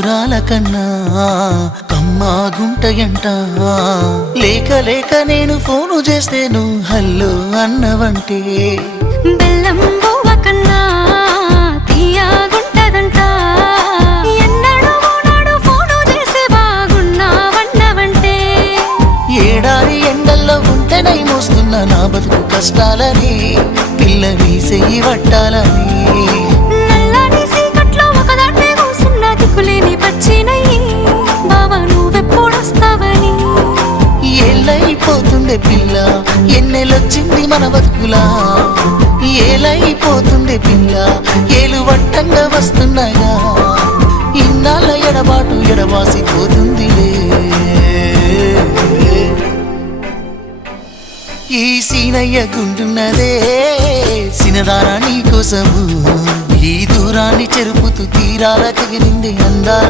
మధురాల కన్నా కమ్మా గుంటయంట లేక లేక నేను ఫోను చేస్తేను హల్లో అన్నవంటే బెల్లం బువ్వ కన్నా తీయగుంటదంట ఎన్నడూ నాడు ఫోను చేసే బాగున్నావన్నవంటే ఏడాది ఎండల్లో ఉంటేనై మోస్తున్న నా బతుకు కష్టాలని పిల్లని చెయ్యి పట్టాలని నల్లని సీకట్లో ఒకదాన్నే కూసున్న దిక్కులేని పచ్చినయ్యి బావ నువ్వెప్పుడొస్తావని ఏళ్ళైపోతుండే పిల్ల ఎన్నెలొచ్చింది మన బతుకులా ఏలైపోతుండే పిల్ల ఏలు వట్టంగా వస్తున్నాగా ఇన్నాళ్ళ ఎడబాటు ఎడవాసిపోతుందిలే ఈ సీనయ్య గుంటున్నదే సినదారా నీ కోసము ఈ దూరాన్ని చెరుపుతూ తీరాల తెగిరింది అందా